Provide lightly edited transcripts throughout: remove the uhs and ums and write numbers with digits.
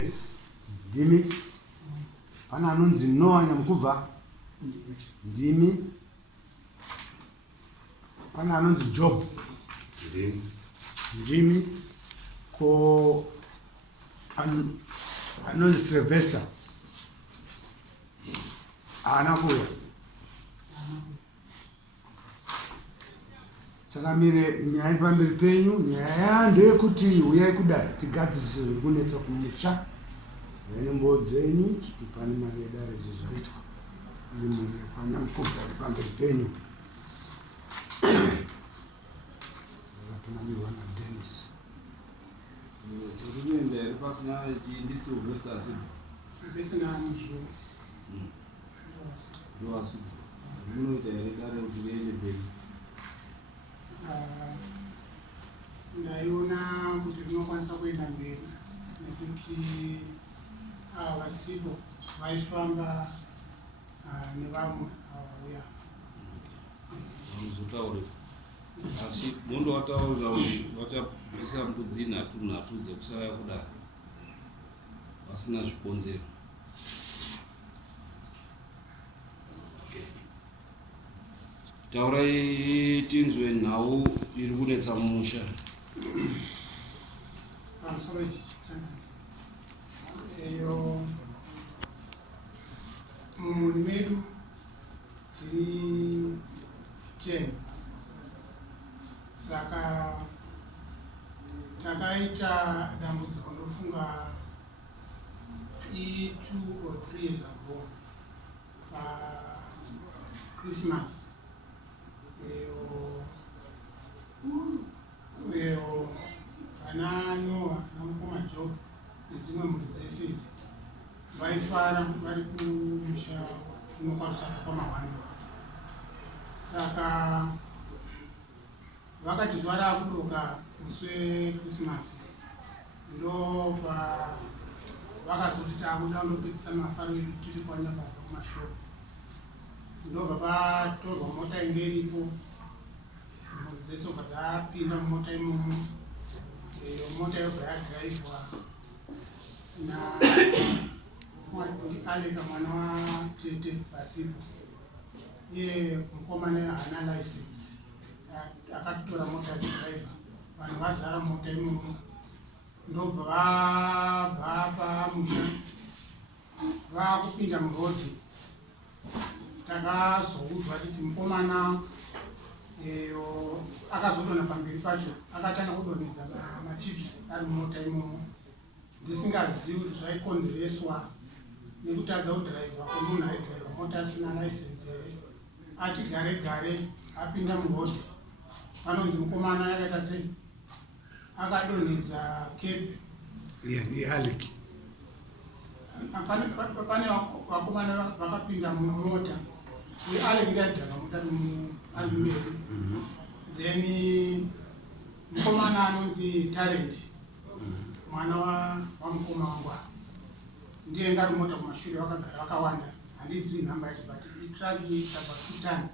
ndimi. Pana anonzi Noah Nyamukubva, ndimi. Pana anonzi Job, ndimi. Ko anonzi Sylvester, anakuya. Takamire nyaya pamberi penyu. Nyaya ndeyekuti uyai kudare tigadzirise zviri kunetsa kumusha. Nembo dzenyu chitupane mari yedare zvizoitwa. Iri muriro kwaNyamukobva ari pamberi penyu. Vakatunamirwa naDennis. Urikuenda iri pasina ndisi uvesa asi. Ndisina muzvo. Ndoasi. Zvinoita ere dare kuti riende mberi. Ndaiona kuti rinokwanisa kuenda mberi nekuti vasipo vaifamba nevamwe avauya. Vamuzotaure. Asi mundo wataura kuti vachabvisa mbudzi nhatu dzekusaya kudare. Vasina zvikonzero. Taurai tinzwe nhau iri kunetsa mumusha. Pamusoro eyo mumuri medu tiri 10. Saka takaita dambudziko ndofunga 2 or 3 years ago Christmas. Eyo vana Noah naMukoma Job nedzimwe mhuri dzese idzi vaifara vari kumusha kunokwarusapo kwamahwani. Saka vakati zuva raakudoka musi weKrisimasi ndopa vakazoti taakuda kundopedzisa mafaro edu tiri kwanyabadza kumashopu. Ndobva patorwa mota inge iripo. Mhuri dzese ubva dzapinda mumota imomo. Mota yobva yadhiraivhwa naAleka mwana watete Pasipo. Iye mukomana haana license. Akatora mota yadhiraivha. Vanhu vazara mota imomo. Ndobva vabva pamusha vakupinda murodhi. Takazoudzwa kuti mukomana akazodonha pamberi pacho. Akatanga kudonhedza machips ari mumota imomo. Ndisingazivi kuti zvaikonzereswa nekutadza kudhiraivha kwemunhu aidhiraivha mota asina license here. Ati gare gare apinda murodhi. Panonzi mukomana yakaita sei? Akadonhedza kepi. Ndialeki. Pane vakomana vakapinda mumota. Aleki ndiadhiraivha mota ari mberi. Then mukomana anonzi Talent, mwana wamukoma wangu ndiye ngari mota kumashure vakagara vakawanda. Handizivi nhamba yacho but itraki chabva 2 ton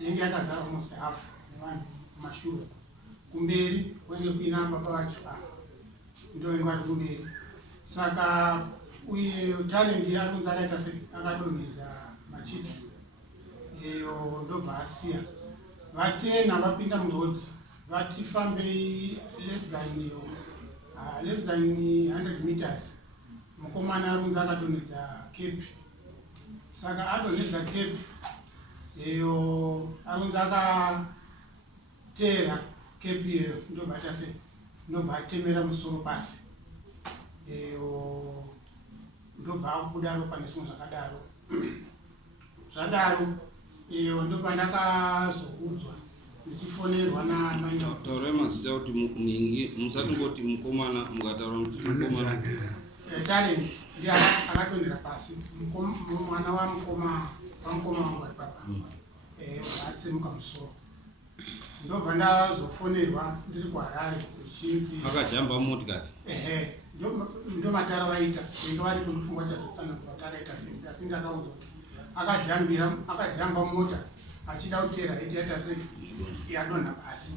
yenge yakazara almost half nevanhu kumashure. Kumberi kwenge kuinamba pavacho ndo ingo ari kumberi. Saka uye Talent yakunzi akaita akadonhedza machips. Eyo ndobva asiya. Vatena vapinda murodhi vati fambei less than 100 meters. Mukomana arunzi akadonhedza kepi. Saka adonhedza kepi eyo arunzi akateera kepi iyeyo ndobva sei ndobva atemera musoro pasi. Eyo ndobva akubuda ropa nezvimwe zvakadaro. Zvadaro iyo ndopandakazoudzwa ndichifonerwa namai. Taurai mazita kuti ningi musatongoti mukomana mukataura kuti mukomana. Talent ndiye akadonhera pasi. Mwana wamukoma wangu ari papa. Atsemuka musoro. Ndobva ndazofonerwa ndiri kuHarare kuchinzi akajamba motikari. Ndo matara vaita inge vari kundofungwa chazotsanangura kuti akaita sese. Asi ndakaudzwa kuti akajamba mota achida kuteera heti yaita sei yadonha pasi.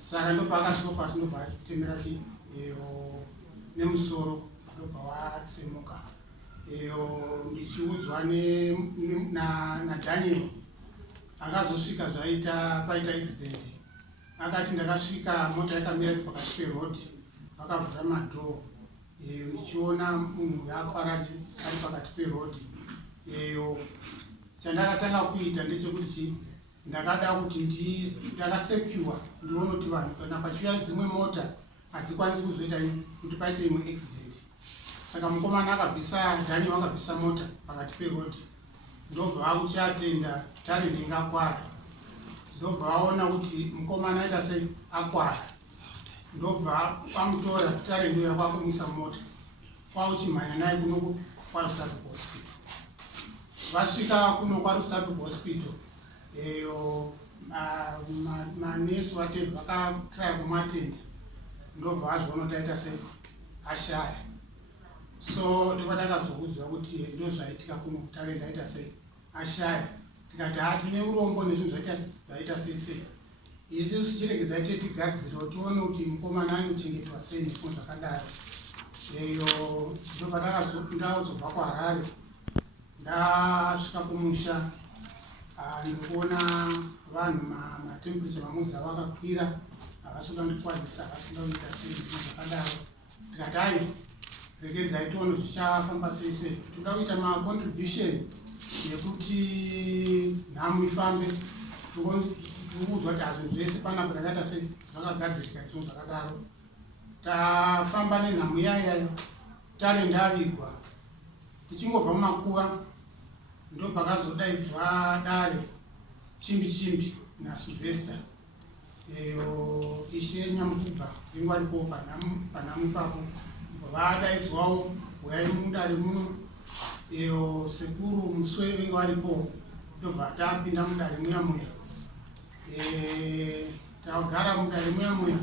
Saka ndobva akasvika pasi ndobva atemera nemusoro ndobva akasimuka. Ndichiudzwa naDaniel akazosvika paita accident. Akati ndakasvika mota yakamira pakati perodi, vakavhura madhoo. Ndichiona munhu yaparati ari pakati perodi. Chandakatanga kuita ndechekuti ndakada kuti ndakasekiwa ndione kuti vanhu kana pachiuya dzimwe mota hadzikwanisi kuzoita kuti paite imwe accident. Saka mukomana akabvisa Daniel akabvisa mota pakati perodi. Ndobva vakuchatenda tarendi ingakwara. Ndobva vaona kuti mukomana aita sei akwara. Ndobva vamutora tarendi uya kwakumisa mota kwauchimhanya naye kuno kwaRusape hospital. Vasvika kuno kwaRusape hospital, manesi vate vakatry kumatenda. Ndobva vazviona kuti aita sei ashaya. So ndopatakazokudzwa kuti ndozvaitika kuno tarendi aita sei ashaya. Tikati tine urombo nezvinhu zvaita sei. Isusu chirengedza tigadzire tione kuti mukomana anochengetwa sei nezvinhu zvakadaro. Ndozobva kwaHarare ndasvika kumusha ndikuona vanhu matemperature mamudza vakakwira, havasvoda ndikwazisa, havasvoda kuita sei nezvinhu zvakadaro. Tikati regedzai tione zvichafamba sei. Toda kuita macontribution yekuti nhamu ifambe. Tikuudzwa kuti hazvinhu zvese panapa takaita sei zvakagadzirika zvinhu zvakadaro. Tafamba nenhamu yayayo, tarendi avigwa. Tichingobva mumakuva ndopakazodaidzwa dare chimbi naSylvester. Ishe Nyamukubva vengu varipo panhamu ipapo. Vadaidzwawo uyai mudare muno. Sekuru Muswe vengu varipo. Ndobva tapinda mudare muya. Tagara mudare muya.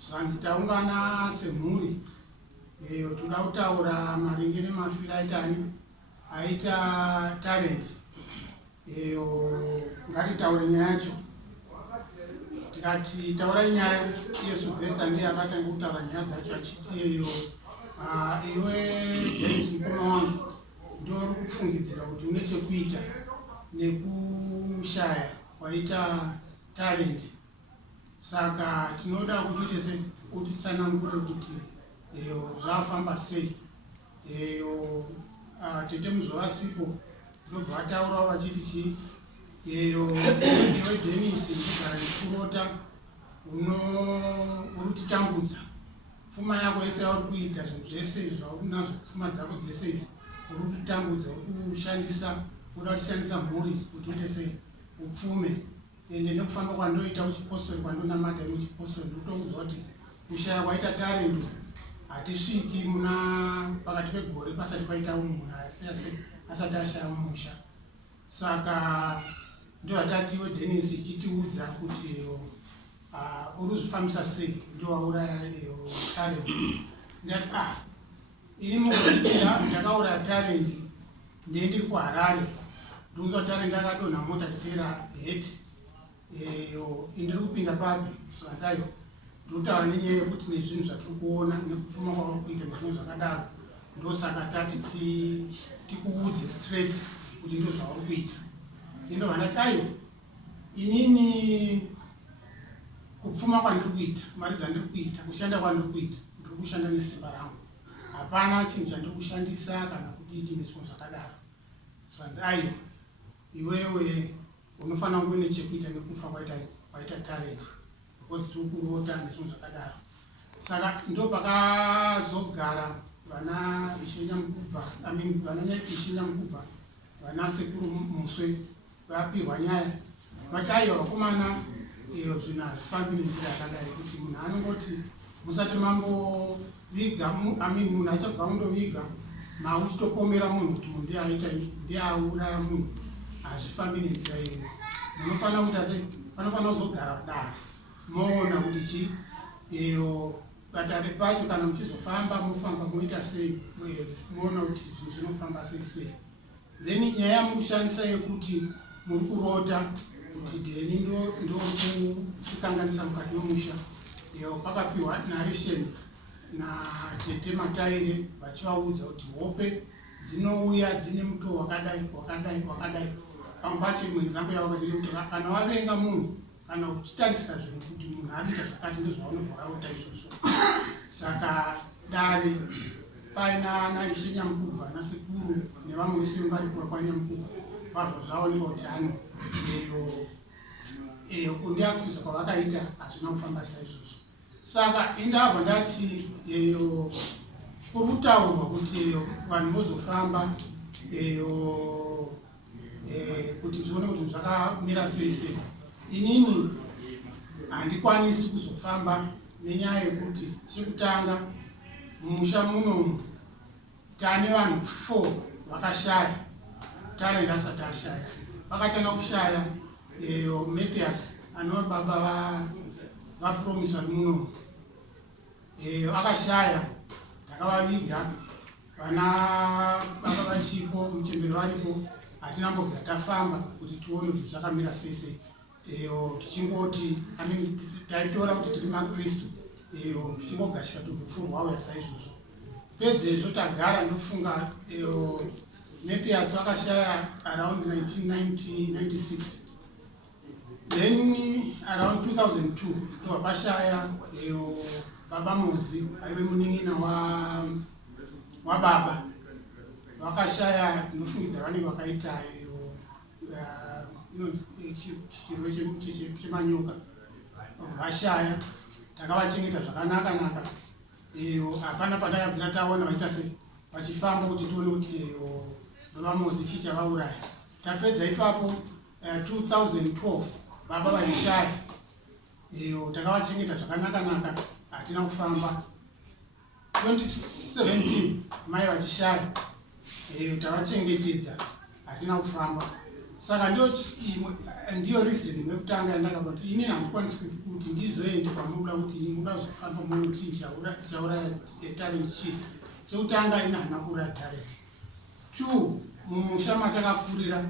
Zvanzi taungana semhuri. Toda kutaura maringe nemafiro aita talent. Ngatitaure nyaya yacho. Tikati taura nyaya yeSylvester ndiye akatanga kutaura nyaya dzacho achiti iwe Dennis mukoma wangu ndori kufungidzira kuti une chekuita nekushaya kwaita talent. Saka tinoda kuti tsanangure kuti zvafamba sei. Tete Muzovasipo ndobva vataurawo vachiti iwe Dennis ndogara ndikurota urikutitambudza. Pfuma yako yese yauri kuita zvinhu zvese zvauri nazvo, pfuma dzako dzese idzi uri kutitambudza, uri kushandisa, uda kutishandisa mhuri kuti uite sei upfume. Ende nekufamba kwandoita uchipostori, kwandonamata muchipostori, ndikutokudzwa kuti kushaya kwaita tarendi hatisviki pakati pegore pasati paita munhu asati ashaya mumusha. Saka ndohatati iwe Dennis ichitiudza kuti uri kuzvifambisa sei, ndowauraya tarendi. Ndati ini mukuitira ndakauraya tarendi ndendiri kuHarare. Ndinonzwa tarendi akadonha mota Achiteera heti. Ndiri kupinda papi zvanzayo. Ndinotaura nenyaya yekuti nezvinhu zvatiri kuona nekupfuma kwauri kuita nezvinhu zvakadaro. Ndosaka tati tikuudze straight kuti ndo zvauri kuita. Ndinobva ndati inini kupfuma kwandiri kuita, mari dzandiri kuita, kushanda kwandiri kuita, ndiri kushanda nesimba rangu. Hapana chinhu chandiri kushandisa kana kudidi nezvinhu zvakadaro. Zvanzi iwewe unofanira kunge une chekuita nekufa kwaita talent. Because tiri kurota nezvinhu zvakadaro. Saka ndopakazogara vana Ishe Nyamukubva, vana Sekuru Muswe vapirwa nyaya. Vati vakomana zvinhu hazvifambi nenzira yakadai, kuti munhu anongoti musati mamboviga, munhu achabva kundoviga mauchitopomera munhu kuti munhu ndiye auraya munhu. Hazvifambi nenzira iyo. Munofanira kuita sei? Panofanira kuzogara dare moona kuti patare pacho kana muchizofamba mofamba moita sei, moona kuti zvinhu zvinofamba sei. Then nyaya yamushandisa yekuti muri kurota kuti dheni ndo kutikanganisa mukati memusha. Pakapiwa narration natete mataire vachivaudza kuti hope dzinouya dzine muto wakadai. Pamwe pacho imwe example yavo ndiri kuti kana wavenga munhu kana uchitarisira zvinhu kuti munhu anoita zvakati ndozvaunobva warota izvozvo. Saka dare paina naishe Nyamukubva nasekuru nevamwe vese varipo kwaNyamukubva vabva zvaonekwa kuti hano kundiakuisa kwavakaita hazvina kufamba saizvozvo. Saka indabva ndati kuri kutaurwa kuti vanhu vozofamba kuti zvione kuti zvakamira sei. Inini handikwanisi kuzofamba nenyaya yekuti chekutanga mumusha munomu tane vanhu 4 vakashaya talent asati ashaya. Vakatanga kushaya Metias anova baba vapromise vari munomu akashaya. Takavaviga vana baba vachipo muchemberi varipo hatina mbobva tafamba kuti tione kuti zvakamira sei. Tichingoti taitora kuti tiri maKristu tichingogashira tubvufurwa wauya saizvozvo. Pedzezvo tagara ndofunga Metias vakashaya around 1996. Then around 2002 ndo vapashaya baba Mozi aive Muninína wababa vakashaya. Ndofungidza vanenge vakaita chirwere chemanyoka vashaya. Takavachengeta zvakanaka. Hapana patakabvira taona vachiita sei vachifamba kuti tione kuti baba Mozi chii chavauraya. Tapedza ipapo 2012 baba vachishaya. Takavachengeta zvakanaka hatina kufamba. 2017 mai vachishaya. Tavachengetedza hatina kufamba. Saka ndiyo reason yekutanga yandakabva kuti ini handikwanisi kuti ndizoende kwamunoda kuti muda kuzofamba muti chauraya talent chii. Chekutanga ini handina kuuraya talent. 2 mumusha matakakurira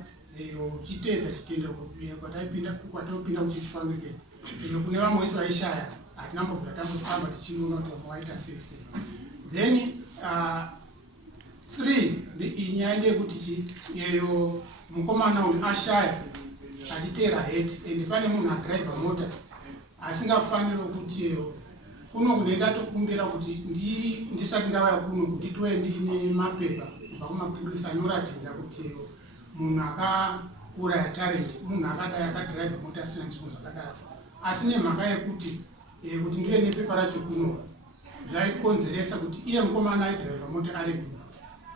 chiteedza chitendero kwataipinda kuchichipange kune vamwe vese vaishaya hatina mbobvira tambofamba tichiona kuti vamwe vaita sei. Then 3 inyaya ndeyekuti mukomana uyu ashaya Achiteera heti ende pane munhu adhiraivha mota asingafaniri kuti kuno kunenda tokumbira kuti ndisati ndauya kuno kuti tive ndine mapepa kubva kumapurisa anoratidza kuti munhu akauraya talent, munhu akadai akadhiraivha mota asina nzvimbo zvakadaro. Asi nemhaka yekuti ndive nepepa racho kuno zvaikonzeresa kuti iye mukomana aidhiraivha mota ari kuno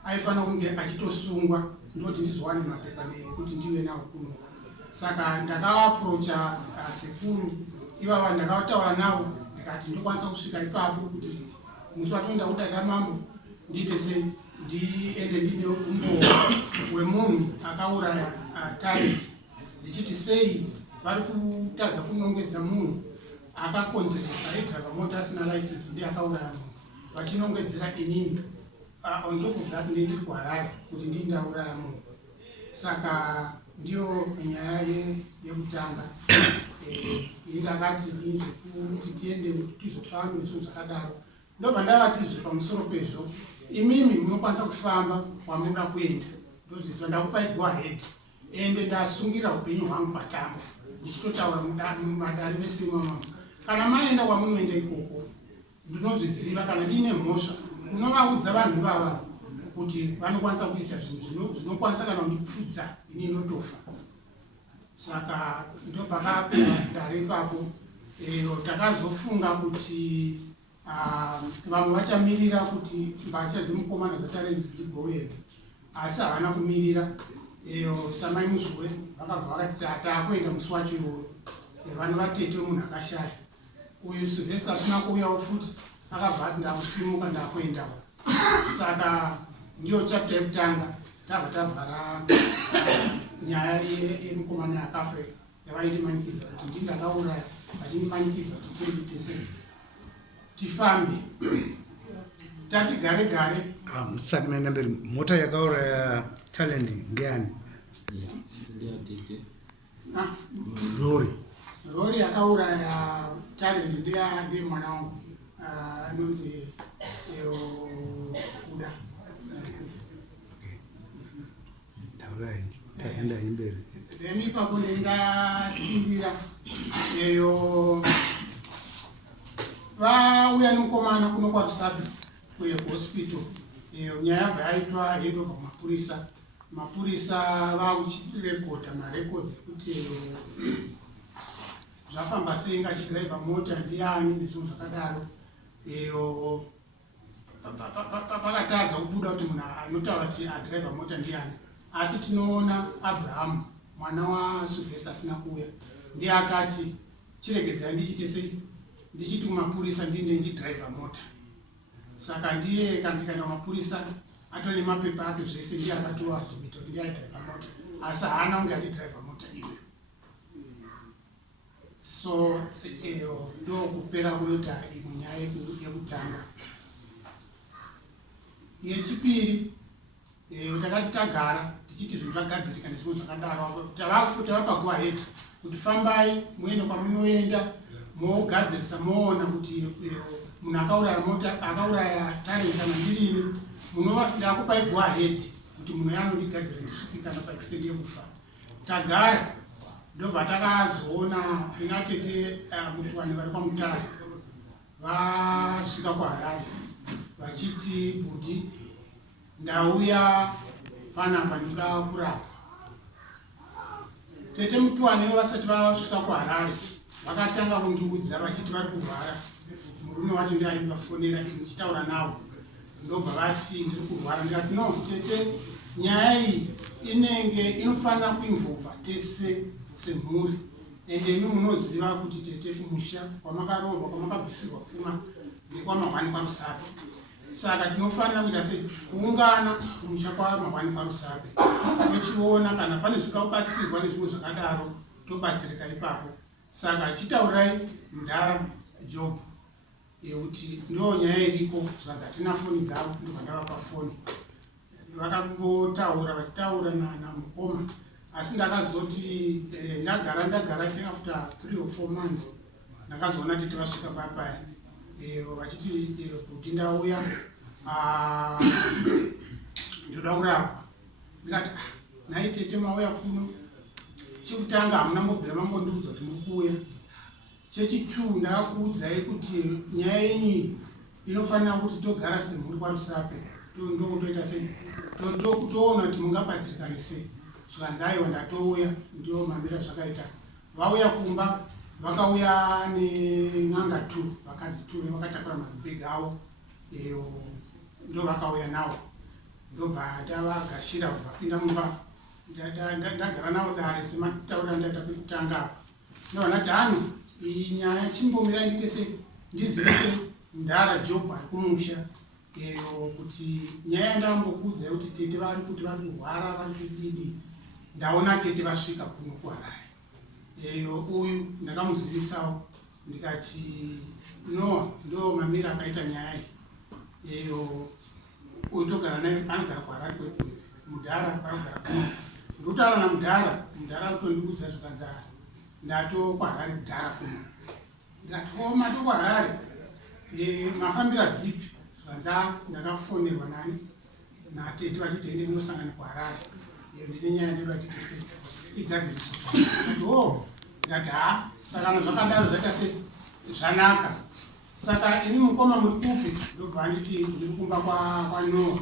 aifanira kunge achitosungwa ndoti ndizowane mapepa kuti ndive nawo kuno. Saka ndakavaapproacha sekuru ivava ndakataura navo ndikati ndokwanisa kusvika ipapo kuti musi watoenda kudada mambo ndiite sei ndiende ndine umboo hwemunhu akauraya talent. Ndichiti sei vari kutadza kunongedza munhu akakonzeresa aidhiraivha mota asina license ndiye akauraya munhu vachinongedzera inini on top of that ndiri kuHarare kuti ndindauraya munhu. Saka ndiyo nyaya yekutanga indakati kuti tiende kuti tizofamba izvo zvakadaro. Ndobva ndavatizve pamusoro pezvo imimi munokwanisa kufamba kwamunoda kuenda. Ndozviziva ndakupai go ahead ende ndasungira upenyu hwangu patambo ndichitotaura mumadare vese imomo. Kana maenda kwamunoenda ikoko ndinozviziva kana ndiine mhosva unovaudza vanhu ivava kuti vanokwanisa kuita zvinhu zvinokwanisa kana kundipfudza ini ndotofa. Saka ndopakapera dare ipapo takazofunga kuti vamwe vachamirira kuti mbatya dzemukomana dzatarendi dzigoverwe, asi havana kumirira. Samai Muzvuwe vakabva vakati taakuenda musi wacho iwoyo vanhu vatete wemunhu akashaya. Uyu Sylvester asina kuuyawo futi akabva ati ndakusimuka ndakuendawo. Saka ndiyo chapter yekutanga tabva tavhara nyaya yemukomana yakafa yavaindimanikidza kuti ndindakauraya vachindimanikidza kuti tiende sei tifambe tati gare gare. Musati maenda mberi, mota yakauraya talent ngeani? Lori yakauraya talent ndiye mwana wangu anonzi kuda. Taenda imberi. Then ipapo ndasimbira vauya nemukomana kuno kwaRusabi kuhospital. Nyaya yabva yaitwa yendobva kumapurisa. Mapurisa vakuchirekodha marekodzi ekuti zvafamba sei ngachidhiraivha mota ndiani nezvinhu zvakadaro. Pakatadza kubuda kuti munhu anotaura kuti adhiraivha mota ndiani, asi tinoona Abraham mwana waSylvester asina kuuya ndiye akati chiregedzai ndichite sei, ndichiti kumapurisa ndine ndichidhiraivha mota. Saka ndiye kana ndikaenda kumapurisa atore mapepa ake zvese ndiye akatiwa zvimito ndiye aidhiraivha mota, asi haana kunge achidhiraivha mota iyoyo. So ndokupera kunoita imwe nyaya yekutanga. Yechipiri, takati tagara tichiti zvinhu zvagadzirika nezvimwe zvakadaro, kuti vapa go ahead kuti fambai muende kwamunoenda mogadzirisa moona kuti munhu akauraya tare kana ndirini, ndakupai go ahead kuti munhu yanondigadzira ndisviki kana paextend yekufa. Tagara ndobva takazoona inatete mutuwane vari kwamutare vasvika kuHarare vachiti Budi ndauya panapa ndinoda kurapwa. Tete mutuwane vasati vasvika kuHarare vakatanga kundiudza vachiti vari kurwara. Murume wacho ndiye aivafonera ndichitaura navo, ndobva vati ndiri kurwara. Ndikati no tete, nyaya iyi inenge inofanira kuinvhovha tese semhuri, ende imi munoziva kuti tete kumusha kwamakaroorwa kwamakabvisirwa pfuma nekwamahwani kwaRusabi. Saka tinofanira kuita sei kuungana kumusha kwamahwani kwaRusabi tochiona kana pane zvikabatsirwa nezvimwe zvakadaro tobatsirika ipapo. Saka chitaurai Mudhara Job yekuti ndo nyaya iriko, zvakanzi hatina foni dzavo, ndobva ndavapa foni. Vakangotaura vachitaura naMukoma, asi ndakazoti ndagara after 3 or 4 months ndakazoona tete vasvika papaya vachiti Budi ndauya ndoda kurapwa. Ndikati nhai tete mauya kuno, chekutanga hamuna mbobvira mambondiudza kuti muri kuuya. Chechi2 ndakakuudzai kuti nyaya yenyu inofanira kuti togara semhuri kwaRusabi, ndokutoita sei toona kuti mungabatsirikane sei. Zvikanzi aiwa ndatouya, ndiyo mamira zvakaita. Vauya kumba vakauya neN'anga 2 vakadzi 2 vakatakura mazibhegi avo, ndo vakauya navo. Ndobva ndavagashira vapinda mumba, ndagara navo dare semataura ndaita kutanga apa. Ndobva ndati hano iyi nyaya chimbomirai ndite sei ndizivise Mudhara Job ari kumusha, kuti nyaya yandambokuudzai kuti tete vari kuti vari kurwara vari kudini, ndaona tete vasvika kuno kuHarare. Uyu ndakamuzivisawo ndikati no, ndo mamira akaita nyaya iyi. Uyu togara naye anogara kuHarare kwekwe, Mudhara parogara kuno. Ndokutaura naMudhara, Mudhara kutondiudza zvikanzi ndato kuHarare kudhara kuno. Ndikati mato kuHarare mafambira dzipi? Zvikanzi ndakafonerwa nani natete vachiti ende munosangana kuHarare, ndine nyaya ndoda tete sei igadziriswa. Ndikati saka zvakadaro zvaita sei zvanaka. Saka ini Mukoma muri kupi? Ndobva nditi ndiri kumba kwaNoah.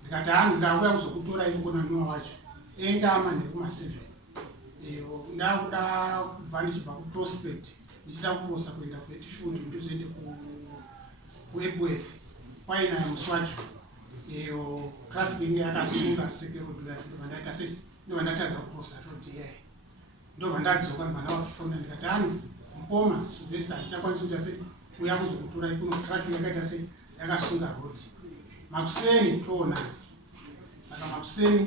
Ndikati ndauya kuzokutora iri kuna Noah wacho engama nekuma7. Ndakuda kubva ndichibva kuProspect ndichida kuposa kuenda kuEdfield ndizoende kuEbworth kwainaye musi wacho. Traffic inge yakasunga sekerodhi yacho, ndobva ndaita sei ndobva ndatadza kucrossa road yayo. Ndobva ndadzoka ndobva ndavafona ndikati Mukoma Sylvester ndichakwanisa kuita sei uya kuzokutora ikuno traffic yakaita sei yakasunga road. Makuseni toona. Saka makuseni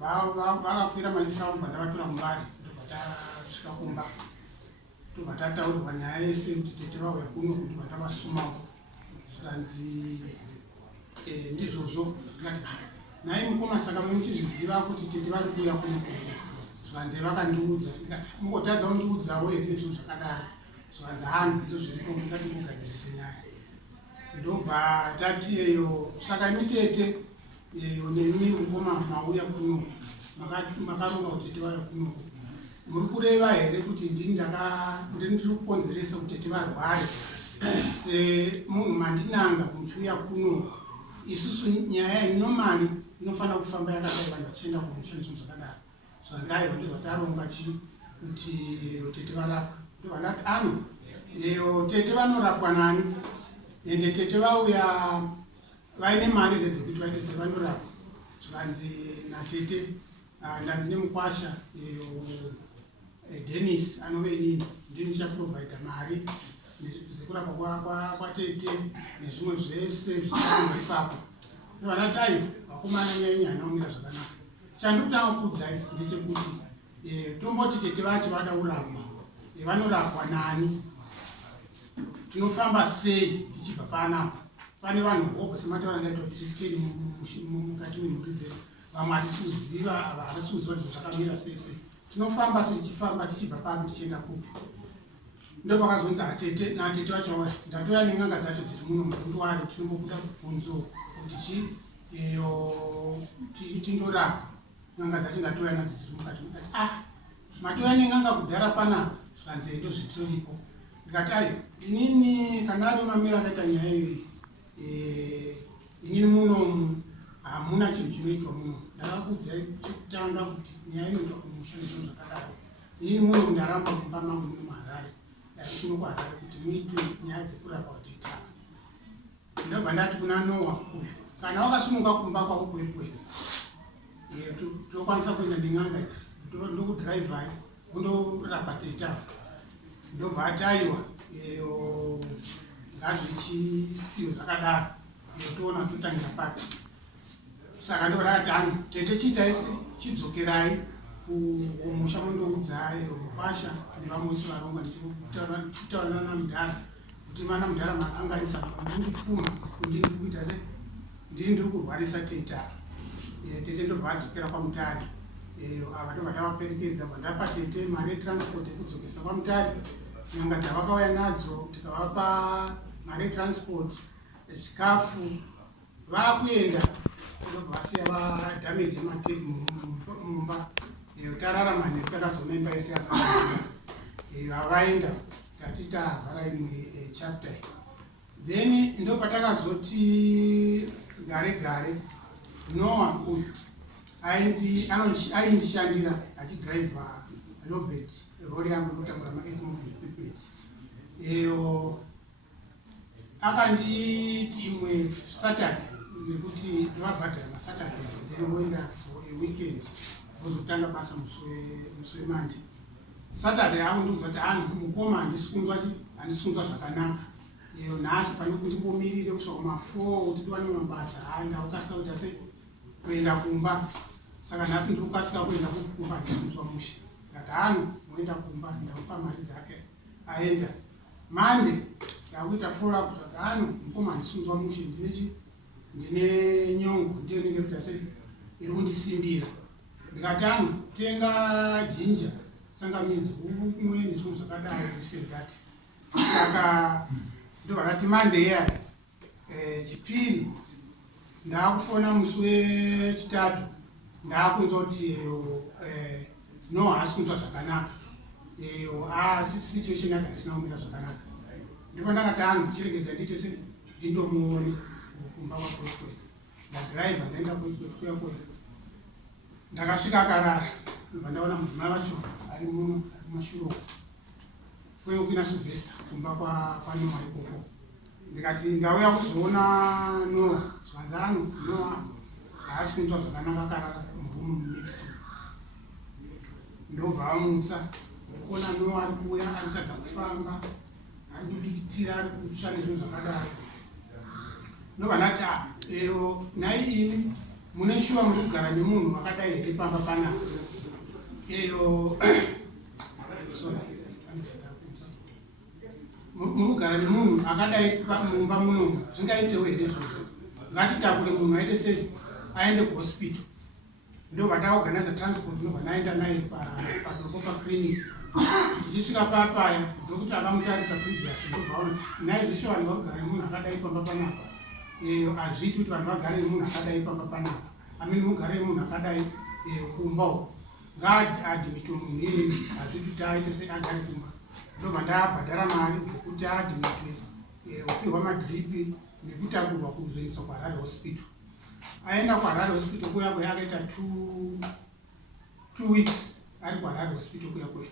vakakwira malishawo ndobva ndavatora mumbari, ndobva tasvika kumba, ndobva tataurirwa nyaya yese kuti tete vauya kuno, ndobva ndavasumawo. Zvikanzi ndizvozvo. Ndikati nhai Mukoma, saka muchizviziva kuti tete vari kuuya kuno kuno? Zvikanzi vakandiudza. Ndikati mungotadza kundiudzawo here nezvinhu zvakadaro? Zvikanzi ndizvo zviripo, ndingati mugadzirise nyaya. ndobva tati eyo saka mitete eyo nemi mukoma mauya kuno makaronga kuti tete vaya kuno muri kureva here kuti ndiri kukonzeresa kuti tete varware semunhu mandinanga kumuchuya kuno isusu nyaya inomani inofanira kufamba yakadai vanhu vachienda kumusha nezvinhu zvakadaro zvanzaiva ndozvataronga kuti tete varapwa ndovandati eyo tete vanorapwa nani ende tete vauya vaine mari dzekuti vaite sevanorapwa zvanzi natete ndanzi nemukwasha eyo Dennis anove inini ndini ndichaprovhaidha mari zekurapwa kwatete nezvimwe zvese zvichaangwa ipapo ndovanatai vakomana nyainyana umira zvakanaka chandotanga kukudzai ndechekuti tomboti tete vacho vada kurapwa vanorapwa nani tinofamba sei tichibva panapa pane vanhu hoko semataura ndaitotiri mukati memhuri dzedu vamwe hatisi kuziva ava havasi kuziva kuti zvakamira sei tinofamba sei tichifamba tichibva papi tichienda kupi ndopakazonzi natete vacho ndatoya neng'anga dzacho dziri muno mudundwari tinombobuda kubvunzo kuti tindorapa ng'anga dzacho ndatoya nadzo dziri mukati matoya neng'anga kudhara panapa zvanzendo zvitoripo ndikati ayo inini kana ari mamiro akaita nyaya iyi inini munomu hamuna chinhu chinoitwa muno ndakakudzai chekutanga kuti nyaya inoitwa kumusha nezvinhu zvakadaro inini munomu ndaramba mumba mangu muno muharare kuno kuharare kuti muitwe nyaya dzekurapa kutita ndobva ndati kuna Noah kana wakasununga kumba kwako kwekwe tokwanisa kuenda neng'anga idzi ndokudhiraivhai kundorapa teta ndobva ataiwa ngazvichisiyo zvakadaro toona totangira papi saka ndorakati tete chiitaisi chidzokerai kumusha mundoudzai mukwasha nevamwe vese varonga ndichitaurana namudhara kuti mana mudhara makanganisa ndindipumha kundiri kuita se ndiri kurwarisa teta tete ndobva adzokera kwamutare ava ndobva ndavaperekedza vandapa tete mari yetransport yekudzokesa kwamutare nyanga dzavakauya nadzo tikavapa mari yetransport chikafu vakuenda ndobva vasiya vadhameji yematepi mumba tararama netakazona imba yese yasaa avaenda tati tavhara imwe chapter then ndopatakazoti gare gare Noah uyu aindishandira achidhiraivha Robert rori yangu inotakura ma8 equipment akanditi imwe Saturday nekuti ndovabhadhara maSaturdays ndinongoenda for a weekend vozotanga basa musi weMonday. Saturday akundiudza kuti mukoma handisikundwa zvakanaka nhasi pane kuti ndimbomirire kusvika kuma4 kuti tiwane mabasa ndaukasika kuita sei kuenda kumba saka nhasi ndiri kukasika kuenda kumba ndisunzwa mushe ndati moenda kumba ndakupa mari dzake aenda Monday ndakuita follow up zvati mukoma handisunzwa mushe ndine nyongo ndiyo inenge kuita sei iri kundisimbira ndikati tenga jinja tsangamidzi umwe nezvinhu zvakadaro zvisengati saka ndobva ndati Monday yaya chipiri ndakufona musi wechitatu ndakunzwa kuti no haasi kunzwa zvakanaka situation yake hasina kumira zvakanaka ndipo ndakati chiregedza ndite se ndindomuone kumba kwakwekwe ndadhiraivha ndaenda kwekwe ndakasvika akarara ndobva ndaona mudzimai wacho ari muno mashure kwekuina Sylvester kumba kwaNoah ikoko ndikati ndauya kuzoona Noah zvanzi Noah haasi kunzwa zvakanaka akarara muvhumu next ndobva vamutsa kuona Noah ari kuuya ari kutadza kufamba ari kudikitira ari kutsva nezvinhu zvakadaro ndobva ndati nhai ini mune shuwa muri kugara nemunhu akadai here pamba panapa muri kugara nemunhu akadai mumba munomu zvingaitewo here izvozvo ngatitakure munhu aite sei aende kuhospital ndobva ndaorganiza transport ndobva ndaenda naye padoko paclinic tichisvika papaya ndokuti akamutarisa previous ndobva kuti naizveshe vanhu varikugara nemunhu akadai pamba panapa hazviiti kuti vanhu vagare nemunhu akadai pamba panapa amene mugare nemunhu akadai kumba uko ngaadhimito munhu iyeye hazviiti kuti aite sei agare kumba ndobva ndabhadhara mari dzekuti aadhimitwe kupihwa madhiripi nekutakurwa kuzoendeswa kuHarare hospital. Aenda kuHarare hospital kuya kuya akaita 2 weeks ari kuHarare hospital kuya kuya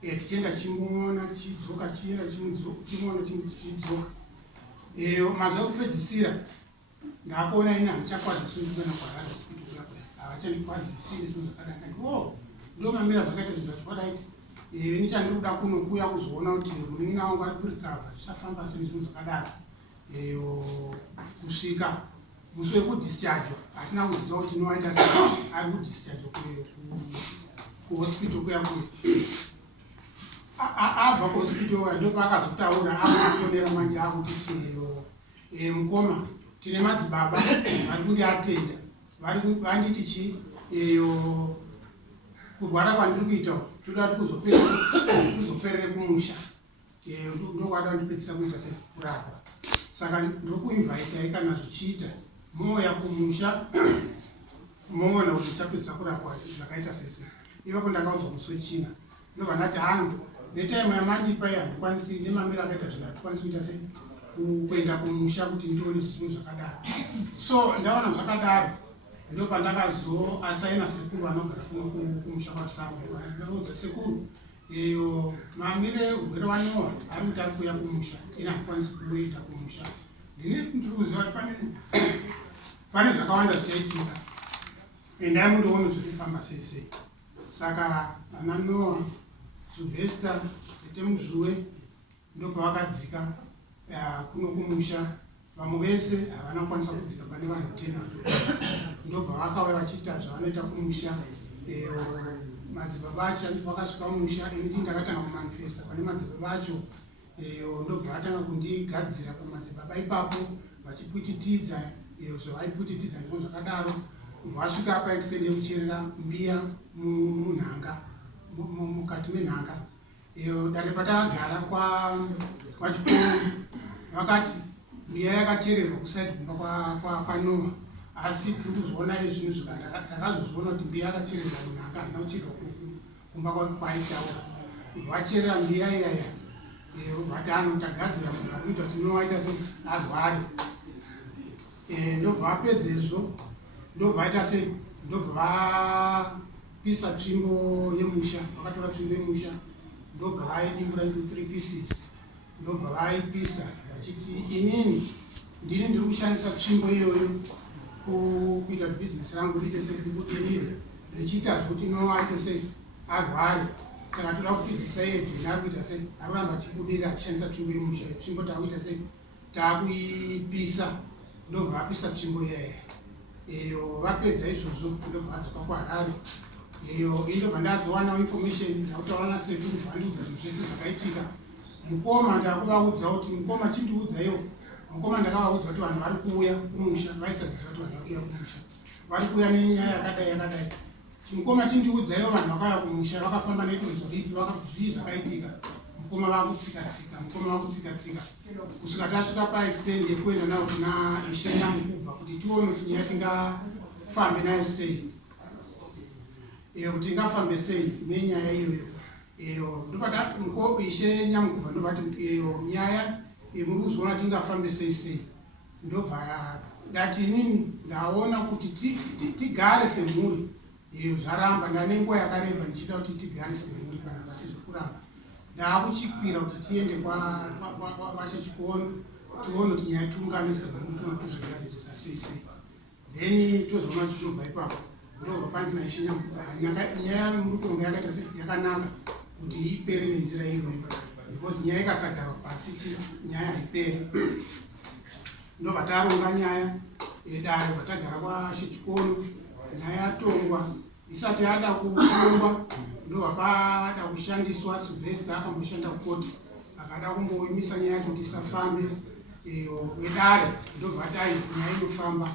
tichienda chimuona tichidzoka tichienda chimuona tichidzoka mazuva ekupedzisira ndakuona ini handichakwaziswi kuenda kuHarare hospital kuya kuya havachandikwazisire zvinhu zvakadai ndati ndomamira zvakaita zvinhu zvachikadaiti ini chandikuda kunokuya kuzoona kuti munin'ina wangu ari kurikavha zvichafamba sei zvinhu zvakadaro kusvika musi wekudischarge hatina kuziva kuti inowaita sei ari kudischarge kuhospital kuya kuya abva kuhospital ndopa akazotaura akufonera manje akutiti mukoma tine madzibaba vari kundiatenda vanditi chi kurwara kwandiri kuita toda kuti kuzoperere kumusha ndokwada ndipedzisa kuita sekurapa saka ndokuinvaitai kana zvichiita moya kumusha moona kuti chapedzisa kurapwa zvakaita sese ipapo ndakaudzwa musi wechina ndobva ndati hangu netaimu yamandipa handikwanisi nemamiro akaita zvinhu handikwanisi kuita sei kuenda kumusha kuti ndione zvinhu zvakadaro so ndaona zvakadaro ndopa ndakazoasaina sekuru vanogara kumusha kwasango ndakaudza sekuru mamire urwere wanowa ari kuti ari kuya kumusha ina handikwanisi kuenda kumusha ndiri kuziva kuti pane zvakawanda zvichaitika endai mundoona zvirifamba sei sei saka ana Noah Sylvester tetemuzvuwe ndobva vakadzika kuno kumusha vamwe vese havana kukwanisa kudzika pane vanhu 10 ndobva vakauya vachiita zvavanoita kumusha madzibaba acho vakasvika mumusha initi ndakatanga kumanifesta pane madzibaba acho ndobva vatanga kundigadzira pamadzibaba ipapo vachipwititidza zvavaipwititidza ndizvo zvakadaro vasvika apa extend yekucherera mbiya munhanga mukati menhanga dare patakagara kwachikoro vakati mbiya yakachererwa kusaidi kumba kwanowa asi tiri kuzoona zvinhu ndakazozviona kuti mbiya yakachererwa munhanga handina kuchererwa kumba kwaitaura vacherera mbiya iyaya vati anotagadzira munhu ari kuita kuti nowaita se arware ndobva vapedza izvo ndobva vaita sei ndobva vapisa tsvimbo yemusha vakatora tsvimbo yemusha ndobva vaidimbura into 3 pieces ndobva vaipisa vachiti inini ndini ndiri kushandisa tsvimbo iyoyo kuita kuti bhizinesi rangu riite sei rikubudirire richiita kuti nowaite sei arware saka toda kupfidzisa iye dhini ari kuita sei ari kuramba achibudirira achishandisa tsvimbo yemusha tsvimbo taakuita sei taakuipisa ndobva vapisa tsvimbo iyaya vapedza izvozvo ndobva vadzoka kuHarare indobva ndazowanawo information ndakutaura nasekuru bvandiudza zvinhu zvese zvakaitika mukoma ndakuvaudza kuti mukoma chindiudzaiwo mukoma ndakavaudza kuti vanhu vari kuuya kumusha vaisaziva kuti vanhu vari kuuya kumusha vari kuuya nenyaya yakadai yakadai mukoma chindiudzaiwo vanhu vakauya kumusha vakafamba nedonzo ripi vakazvii zvakaitika mukoma vakutsika-tsika mukoma vakutsika-tsika kusvika tasvika paextend yekuenda navo kuna ishe nyamukubva kuti tione kuti nyaya tingafambe naye sei kuti tingafambe sei nenyaya iyoyo ndopata ishe nyamukubva ndobati nyaya muri kuzoona tingafambe sei sei ndobva ndati inini ndaona kuti tigare semhuri zvaramba ndane nguva yakareba ndichida kuti tigare semhuri kana pasi zvekuramba ndaakuchikwira kuti tiende kwashechikono tione kuti nyaya tiungane semhuri tona tozvigaririsa sei sei then tozoona tinobva ipapo ndobva panzi naishe nyamukubva nyaya murutongo yakaita yakanaka kuti ipere nenzira iyoyo because nyaya ikasagarwa pasi nyaya haiperi ndobva taronga nyaya dare kwatagara kwashechikono nyaya yatongwa isati yada kutongwa ndobva pada kushandiswa Sylvester akamboshanda kukoti akada kumboimisa nyaya yacho kuti isafambe wedare ndobva ati ai nyaya inofamba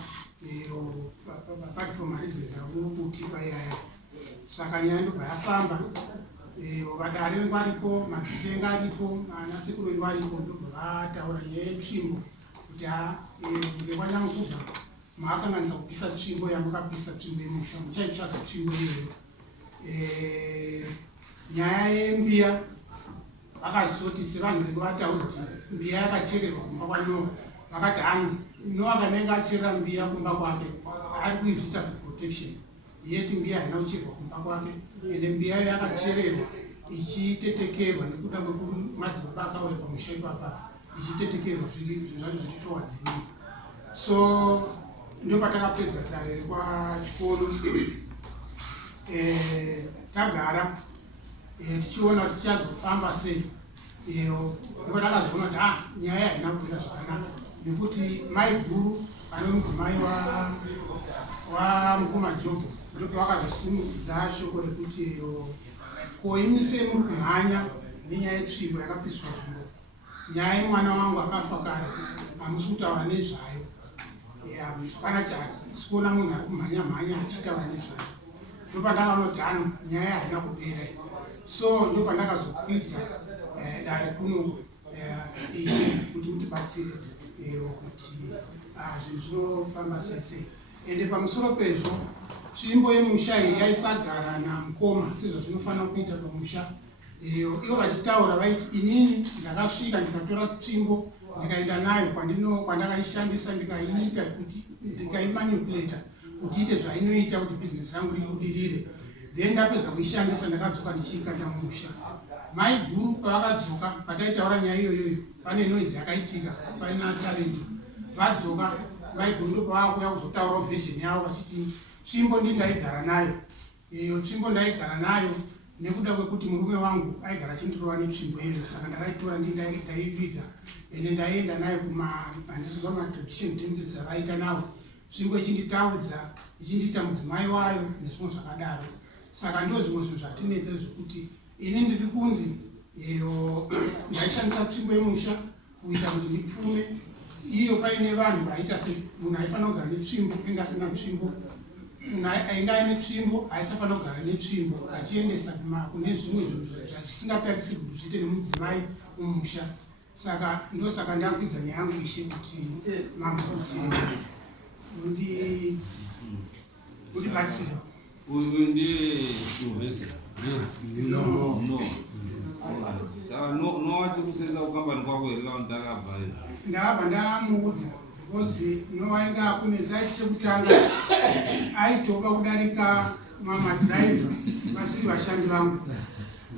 apart from reasons avokutipa iyaya saka nyaya ndobva yafamba vadare vengu varipo, madzisenga aripo, anasekuru vengu varipo, ndobva vataura nyaya yetsvimbo kuti ngekwanyamukubva maakanganisa kupisa tsvimbo yamakapisa tsvimbo yemusha muchaitsvaga tsvimbo iyoyo. Nyaya yembiya vakazoti sevanhu vengu vataura kuti mbiya yakachererwa kumba kwaNoa, vakati Noa kanenge acherera mbiya kumba kwake ari kuizviita for protection, yeti mbiya haina kuchererwa kumba kwake, ende mbiya yakachererwa ichitetekerwa nekuda kwekuti madzibaba akauya pamusha ipapa ichitetekerwa zvinhu zvacho zvichitowa dzimwe. So ndo patakapedza dare rekwachikoro tagara tichiona kuti tichazofamba sei. Ndipo takazoona kuti nyaya haina kuita zvakanaka nekuti mai guru pane mudzimai waMukoma Jobho ndipo vakazosimudza shoko rekuti ko imi semuri kumhanya nenyaya yetsvimbo yakapiswa Zvino, nyaya yemwana wangu akafa kare hamusi kutaura nezvayo. Pana chasi kuona munhu ari kumhanya achitaura nezvayo. Ndopandakaona kuti nyaya haina kupera. So ndopandakazokwidza dare kuno izvi kuti mutibatsire kuti zvinhu zvinofamba sei. Ende pamusoro pezvo tsvimbo yemusha iyi yaisagara naMukoma sezvazvinofanira kuita pamusha. Ivo vachitaura vaiti inini ndakasvika ndikatora tsvimbo ndikaenda nayo kwandakaishandisa ndikaiita kuti ndikaimanipulata kuti iite zvainoita kuti bhizinesi rangu ribudirire. Then ndapedza kuishandisa ndakadzoka ndichiikanda mumusha. Mai guru pavakadzoka pataitaura nyaya iyoyo pane noizi yakaitika paina talent. Vadzoka mai guru ndopavakuya kuzotaura version yavo vachiti tsvimbo ndindaigara nayo. Tsvimbo ndaigara nayo nekuda kwekuti murume wangu aigara achindirova netsvimbo iyoyo, saka ndakaitora ndaiviga ende ndaienda nayo kumatradition dances avaita navo. Tsvimbo ichinditaudza ichindiita mudzimai wayo nezvimwe zvakadaro. Saka ndo zvimwe zvinhu zvatinetsa zvekuti ini ndiri kunzi ndaishandisa tsvimbo yemusha kuita kuti ndipfume. Iyo paine vanhu vaita se munhu aifanira kugara netsvimbo enga asina tsvimbo, munhu ainga aine tsvimbo aisafanira kugara netsvimbo, achiendesa kune zvimwe zvinhu zvisingatarisiri kuti zviite nemudzimai mumusha. Saka ndosaka ndakwidza nyaya yangu ishe kuti mambo kuti undibatsira. Uyu ndiye Sylvester. No. Saka nowati kusenza kukambani kwako here kaunti ndakabva here? Ndakabva ndamuudza because nowainga akunetsa aiti chekutanga aitoba kudarika mamadhiraivha vasiri vashandi vangu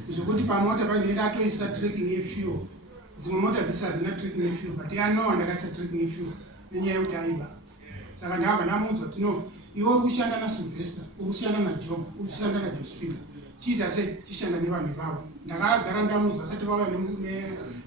zvokuti pamota pandienda atoisa trekking yefuel. Dzimwe mota dzisi hadzina trekking yefuel but yanowa ndakaisa trekking yefuel nenyaya yekuti aiba. Saka ndakabva ndamuudza kuti no, iwe uri kushanda naSylvester, uri kushanda naJob, uri kushanda naJosephine, chiita sei chishanda nevanhu vavo. Ndakagara ndamuudza asati vauya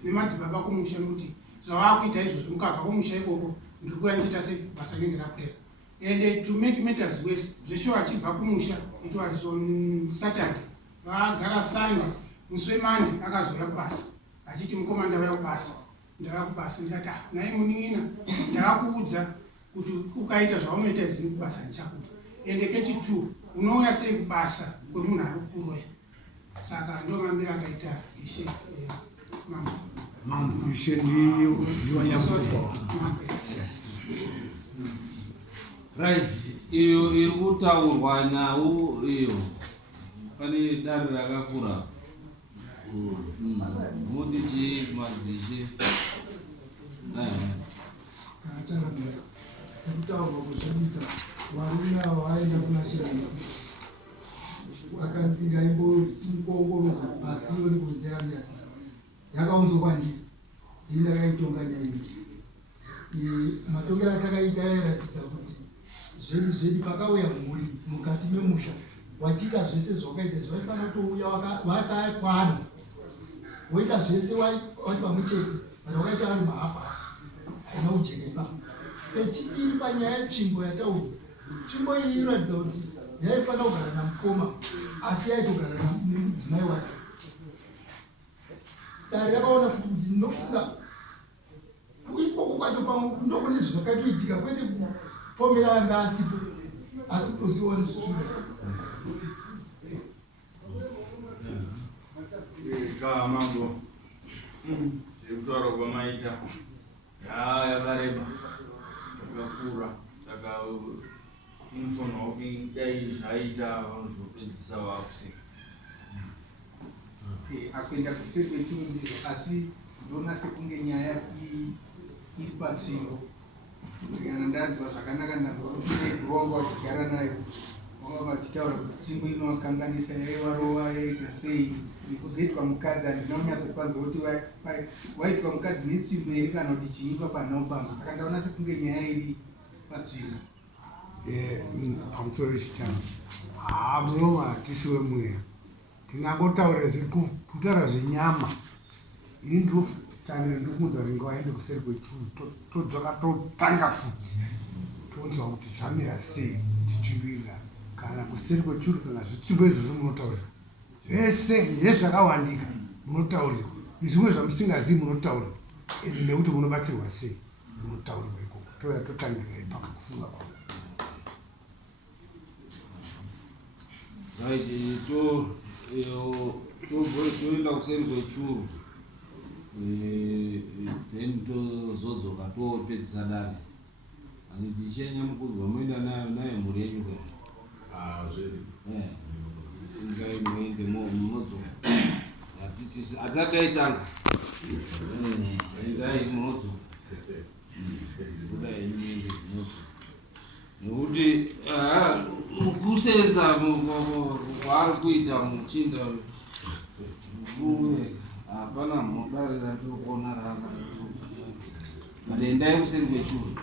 nemadzibaba kumusha nokuti zvavakuita izvozvo mukabva kumusha ikoko ndiri kuya ndichiita sei basa rinenge rapera. And to make matters worse, zvesho achibva kumusha, it was on Saturday, vagara Sunday, musi weMonday akazoya kubasa achiti Mukoma ndauya kubasa. Ndauya kubasa ndikati naye Muninína ndakakuudza kuti ukaita zvaunoita izvi kubasa ndichakuda. Ende kechitu unouya sei kubasa kwemunhu ari kuroya. Saka ndo mambira akaita ishe mambo ishe ndiyo nyamukubva. Right, iyo iri kutaurwa nhau iyo pane dare rakakura mudiji madzishe sekutaurwa kuzviita varume avo vaenda kuna Shirani vakanzi ngaimboongororwa pasi yoni kunzera nyasi yakaunzwa kwandiri ndini ndakaitonga nyaya iyi. Matongero atakaita airatidza kuti zvedi pakauya mhuri mukati memusha wachiita zvese zvakaita zvaifanira kutouya wakakwana woita zvese wari pamwe chete but wakaita vari mahafa haina ujenepa. Pechipiri panyaya yetsvimbo yataurwa, tsvimbo iyi inoratidza kuti yaifanira kugara naMukoma asi yaitogara nemudzimai wake. Dare rakaona futi kuti ndinofunga ikoko kwacho pamwe ndokune zvakaitoitika kwete kupomera anga asipo asi kutoziva nezvichura. ikawa mambo sikutora kwa maita yakareba takakura saka inofanirwa kuti dai zvaita vanozopedzisa vakusika akuenda kuseri kwechirundiro, asi ndona sekunge nyaya iri patsvimbo. Kana ndanzwa zvakanaka ndanzwa kuti wangu vachigara nayo vanga vachitaura kuti tsvimbo inovakanganisa yaivarova yaita sei nekuzoitwa mukadzi. Handina kunyatsopanzwa kuti waitwa mukadzi netsvimbo iri kana kuti chiimba panopamba. Saka ndaona sekunge nyaya iri patsvimbo. Pamusoro pechitano munova tisi wemweya tingangotaura kutaura zvenyama. Ini ndotanira ndofunga kuti ngawaende kuseri kwechuru todzoka totanga futi tonzwa kuti zvamira sei tichirira kana kuseri kwechuru kana zvitsvimbo izvozvo munotaurira zvese nezvakawandika munotaurirwa nezvimwe zvamusingazivi munotaurirwa nekuti munobatsirwa sei munotaurirwa ikoko. Touya totangira ipapo kufunga kwavo. toenda kuseri kwechuru then tozodzoka topedzisa dare ani tichenya mukudzwa moenda nayo mhuri yenyu singai muende munodzoka hatisati taitanga endai munodzoka kuda henyu muende munodzoka nekuti kusenza kwaari kuita muchinda hapana mudare ratokona raka madendai kuseri kwechuru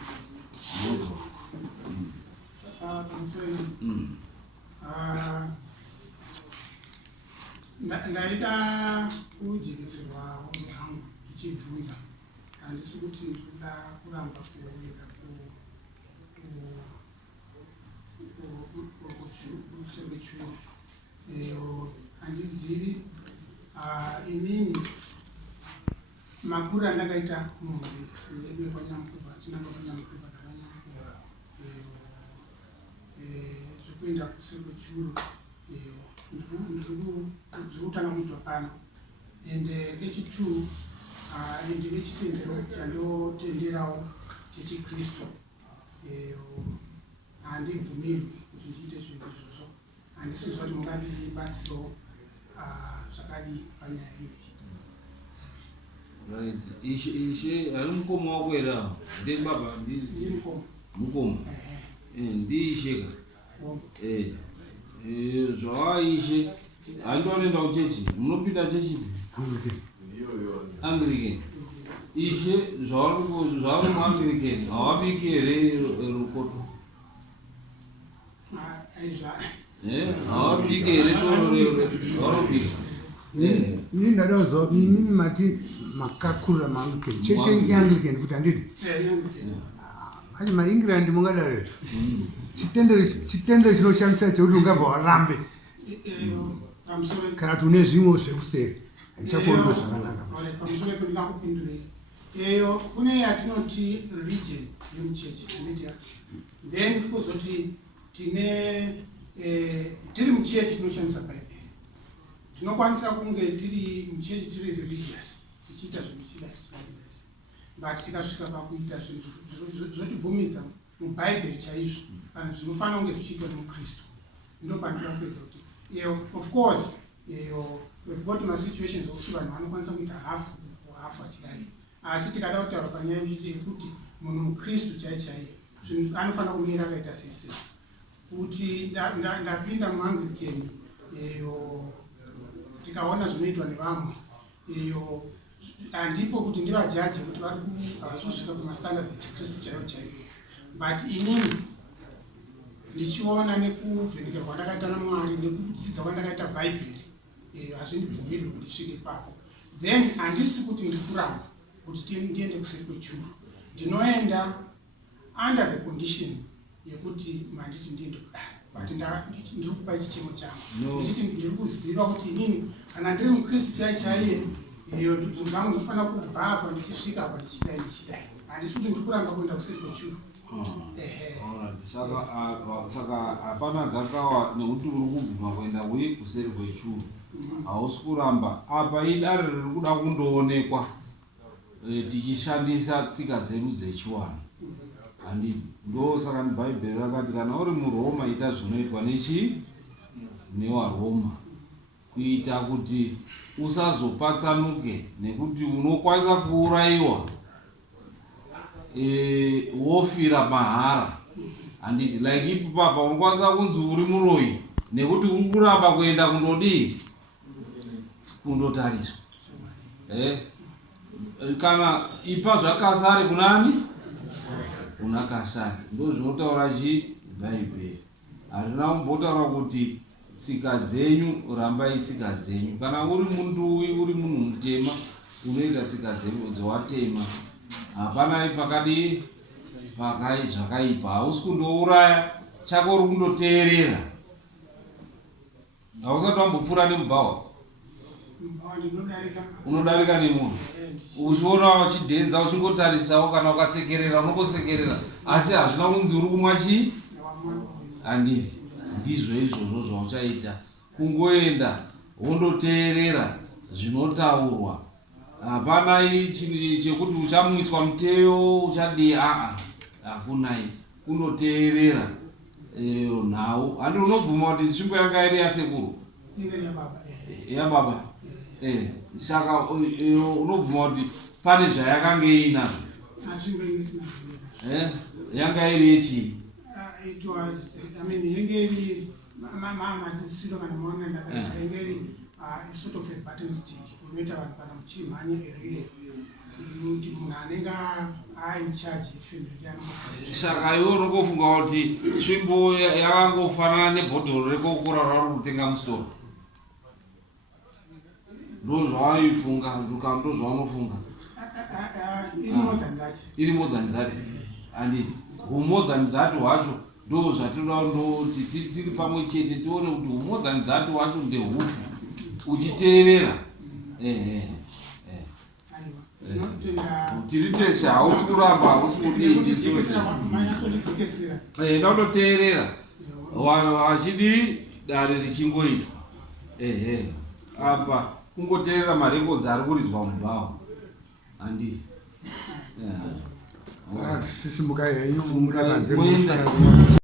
ndaida kujereserwa hangu ndichibvunza. Handisi kuti ndinoda kuramba kuenda kuseri kwechuru. Handizivi inini makuru andakaita mumhuri yedu yekwanyamukova tinanga kwanyamukova ndakanyamukova zvekuenda kuseri kwechuru ndiri kutanga kuitwa pano. Ende kechituru ndine chitendero chandotenderawo chechikristu. Handibvumirwi kuti ndiite zvinhu izvozvo. Handisizwa kuti mungandibatsirawo zvakadii panyaya iyi. ishe ari mukoma wako here awo ndiri baba mukoma ndiisheka zvavaishe handinoenda kuchechi. Munopinda chechi Anglican. Ishe zvavari muanglican havabiki here rukoto havabiki here varobika. Ini ndada kuzwa ini mati makakurira maanglican chechi yeanglican futi handidi achi maengland mungadare chitendero chinoshamisa chekuti ungabva warambe kana kuti une zvimwe zvekuseri haichakuonwa zvakanaka. Pamusoro pendingakupindurei eyo kune yatinoti religion yemuchechi tinoita then kuzoti tiri muchechi tinoshandisa bhaibheri. Tinokwanisa kunge tiri muchechi tiri religious tichiita zvinhu chidai but tikasvika pakuita zvinhu zvotibvumidza mubhaibheri chaizvo kana zvinofanira kunge zvichiitwa nemukristu ndopandinoda kupedza kuti of course we've got masituations okuti vanhu vanokwanisa kuita hafu achidai, asi tikada kutaura panyaya yekuti munhu mukristu chaichaiye zvinhu anofanira kumira akaita sese. Kuti ndapinda muanglican tikaona zvinoitwa nevamwe handipo kuti ndivajaji kuti havasi kusvika kumastandards echikristu chaivo chaivo, but inini ndichiona nekuvhenekerwa kwandakaita naMwari nekudzidza kwandakaita bhaibheri hazvindibvumiri kuti ndisvike ipapo. Then handisi kuti ndiri kuramba kuti ndiende kuseri kwechuru. Ndinoenda under the condition yekuti manditi ndiende kudare, but ndiri kupa chichemo changu ndichiti ndiri kuziva kuti inini kana ndiri mukristu chaichaiye zvinhu zvangu ndinofanira kubva apa ndichisvika apa ndichidai. Handisi kuti ndiri kuramba kuenda kuseri kwechuru. Saka hapana gakawa nekuti uri kubvuma kuenda kuseri kwechuru hausi kuramba. Apa idare riri kuda kundoonekwa tichishandisa tsika dzedu dzechiwanhu. Handiti ndosaka bhaibheri rakati kana uri muRoma ita zvinoitwa newaRoma, kuita kuti usazopatsanuke, nekuti unokwanisa kuurayiwa wofira mahara. Handiti like ipo papa unokwanisa kunzi uri muroyi nekuti uri kuramba kuenda kundodii, kundotariswa. Kana ipa zvakasare kunani, kuna kasare. Ndo zvinotaura bhaibheri. Harina kumbotaura kuti tsika dzenyu rambai tsika dzenyu. Kana uri munduwi, uri munhu mutema, unoita tsika dzenyu dzawatema. Hapana pakadii zvakaipa. Hausi kundouraya, chako uri kundoteerera. Hausati wambopfuura nemubhawa, unodarika nemunhu. Uchiona wachidhenza uchingotarisawo, kana ukasekerera unongosekerera, asi hazvina kunzi uri kumwa chii. Handiti ndizvo izvozvo zvauchaita, kungoenda wondoteerera zvinotaurwa. Hapana chekuti uchamuiswa muteo uchadii, hakunai, kundoteerera nhau. Handi unobvuma kuti nzvimbo yanga iri yasekuru, yababa. Saka unobvuma kuti pane zvayakanga inazvo. Yanga iri yechii? It was, yanga iri madzisiro kana maona yanga iri sort of a button stick. Unoita vanhu kana muchimhanye erire kuti munhu anenge in charge yefamily yanomuka. Saka iwe unongofunga kuti nzvimbo yakangofanana nebhodhoro rekokura rauri kutenga musitoro. Ndo zvawaifunga, ndo zvaunofunga. Iri more than that. Handiti more than that hwacho ndo zvatinoda kundoti tiri pamwe chete tione kuti more than that hwacho ndehupi uchiteerera. Tiri teshe, hausi kuramba, hausi kudii, ndaundoteerera wachidii dare richingoitwa. Apa kungoteerera marekodzi ari kuridzwa mubhawa. Handiti sisimuka henyu mudakanze